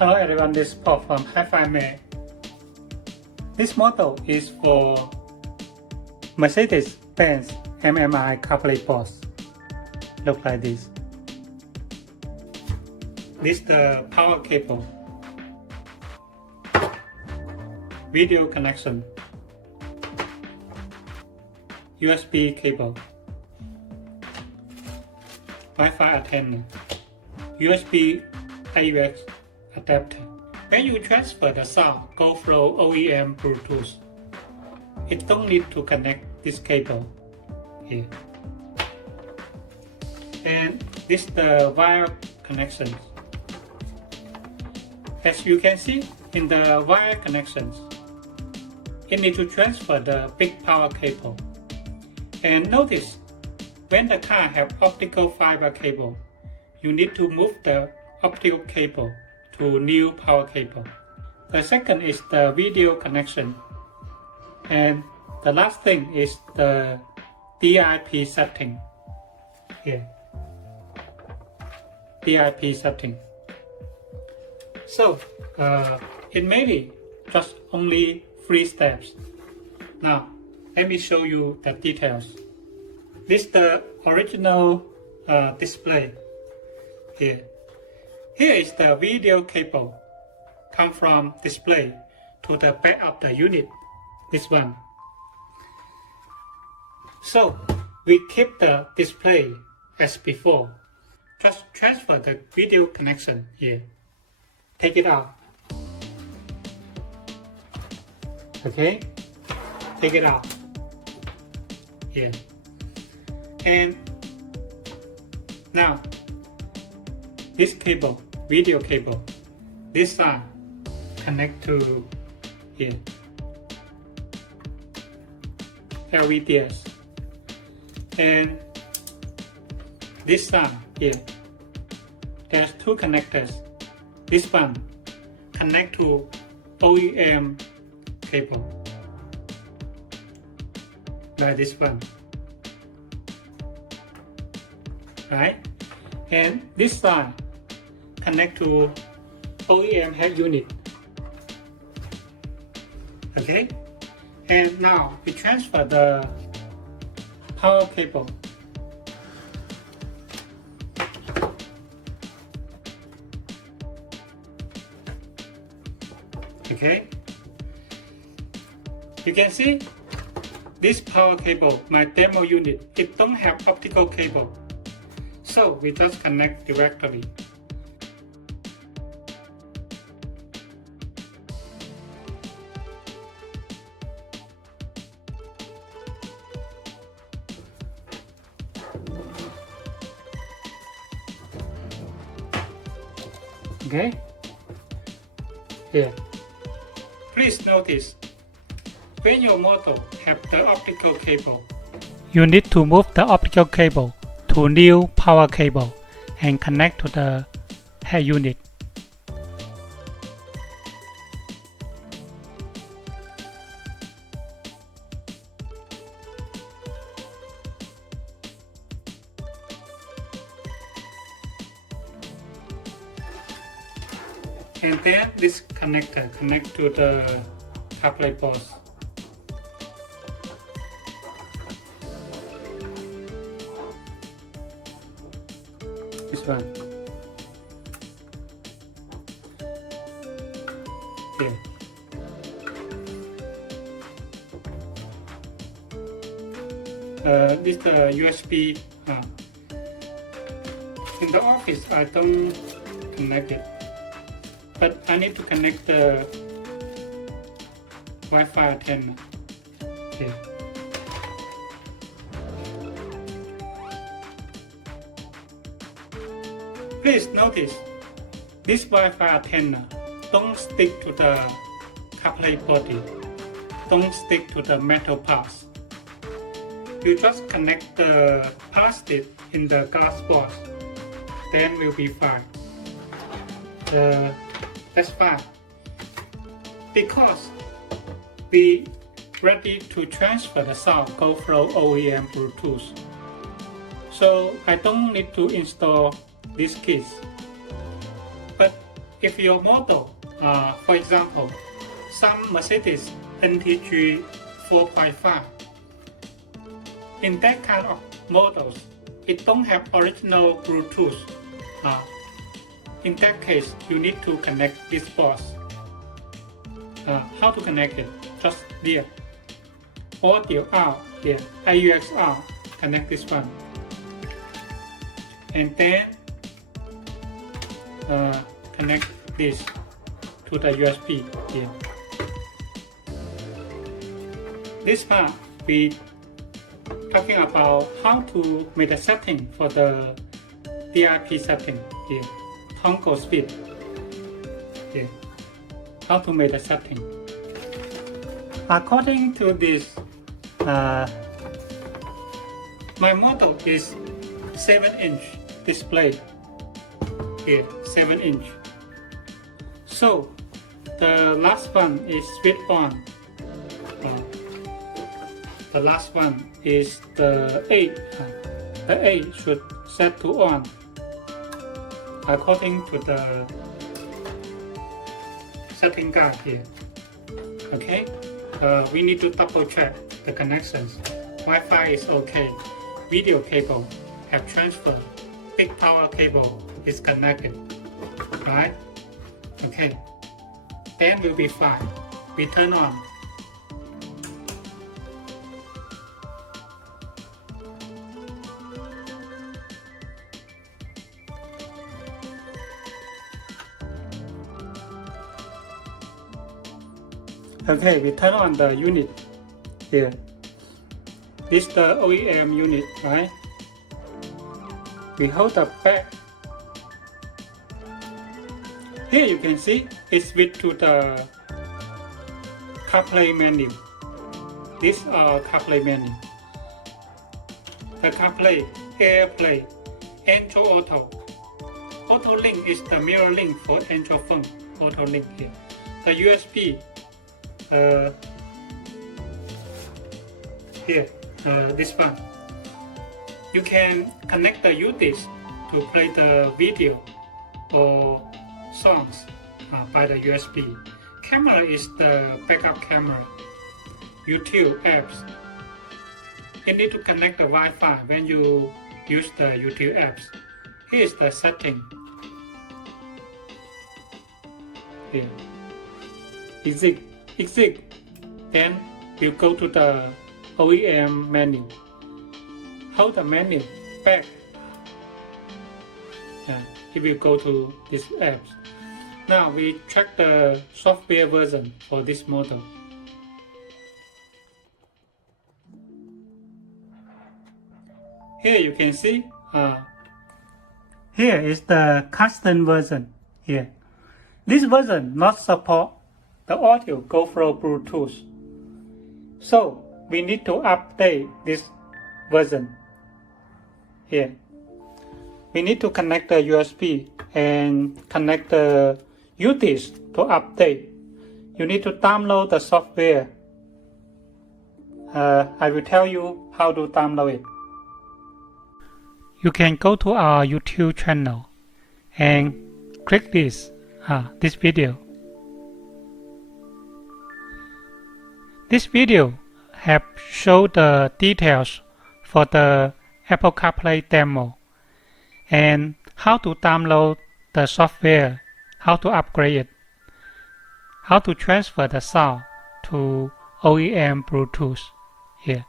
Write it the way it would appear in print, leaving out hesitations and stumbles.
Hello everyone, this is Paul from Hifimax. This model is for Mercedes-Benz MMI CarPlay box. Look like this. This is the power cable, video connection, USB cable, Wi-Fi antenna, USB AUX adapter. When you transfer the sound go through OEM Bluetooth, it don't need to connect this cable here. And this is the wire connections. As you can see in the wire connections, it needs to transfer the big power cable. And notice, when the car have optical fiber cable, you need to move the optical cable to new power cable. The second is the video connection. And the last thing is the DIP setting. Here. DIP setting. So, it may be just only 3 steps. Now, let me show you the details. This is the original display here. Here is the video cable, come from display to the back of the unit, this one. So, we keep the display as before. Just transfer the video connection here. Take it out. Okay, take it out here. And now, this cable, video cable, this side connect to here, LVDS, and this side here, there's 2 connectors. This one connect to OEM cable, like this one, right? And this side connect to OEM head unit. Okay, and now we transfer the power cable. Okay, you can see this power cable, my demo unit, it don't have optical cable, so we just connect directly. Okay, here. Please notice, when your model have the optical cable, you need to move the optical cable to new power cable and connect to the head unit. And then this connector connect to the CarPlay box. This one. Here. This is the USB. In the office, I don't connect it. But I need to connect the Wi-Fi antenna. Okay. Please notice, this Wi-Fi antenna don't stick to the CarPlay body, don't stick to the metal parts. You just connect the plastic in the glass box, then we'll be fine. That's fine, because we ready to transfer the sound go through OEM Bluetooth. So I don't need to install these kits. But if your model, for example, some Mercedes NTG 4.5, in that kind of models, it don't have original Bluetooth. In that case, you need to connect this box. How to connect it? Just here. Audio out here, AUX out, connect this one. And then connect this to the USB here. This part we talking about how to make a setting for the DIP setting here. Toggle speed here. How to make a setting. According to this, my model is 7-inch display here, 7-inch. So the last one is switch on. The last one is the 8. The 8 should set to on according to the setting guide here. Okay, we need to double check the connections. Wi-Fi is okay. Video cable have transferred. Big power cable is connected. Right? Okay. Then we'll be fine. We turn on. Okay, we turn on the unit here. This is the OEM unit, right? We hold the back. Here you can see it's switched to the CarPlay menu. This is our CarPlay menu. The CarPlay, AirPlay, Android Auto. Auto Link is the mirror link for Android phone. Auto Link here. The USB. Here, this one. You can connect the UDIS to play the video or songs by the USB. Camera is the backup camera. YouTube apps. You need to connect the Wi-Fi when you use the YouTube apps. Here is the setting. Here. Exit. Then you go to the OEM menu. Hold the menu back. It will go to these apps. Now we check the software version for this model. Here you can see. Here is the custom version. Here, this version not support the audio go through Bluetooth. So we need to update this version. Here, we need to connect the USB and connect the UDIS to update. You need to download the software. I will tell you how to download it. You can go to our YouTube channel and click this video. This video have showed the details for the Apple CarPlay demo and how to download the software, how to upgrade it, how to transfer the sound to OEM Bluetooth here.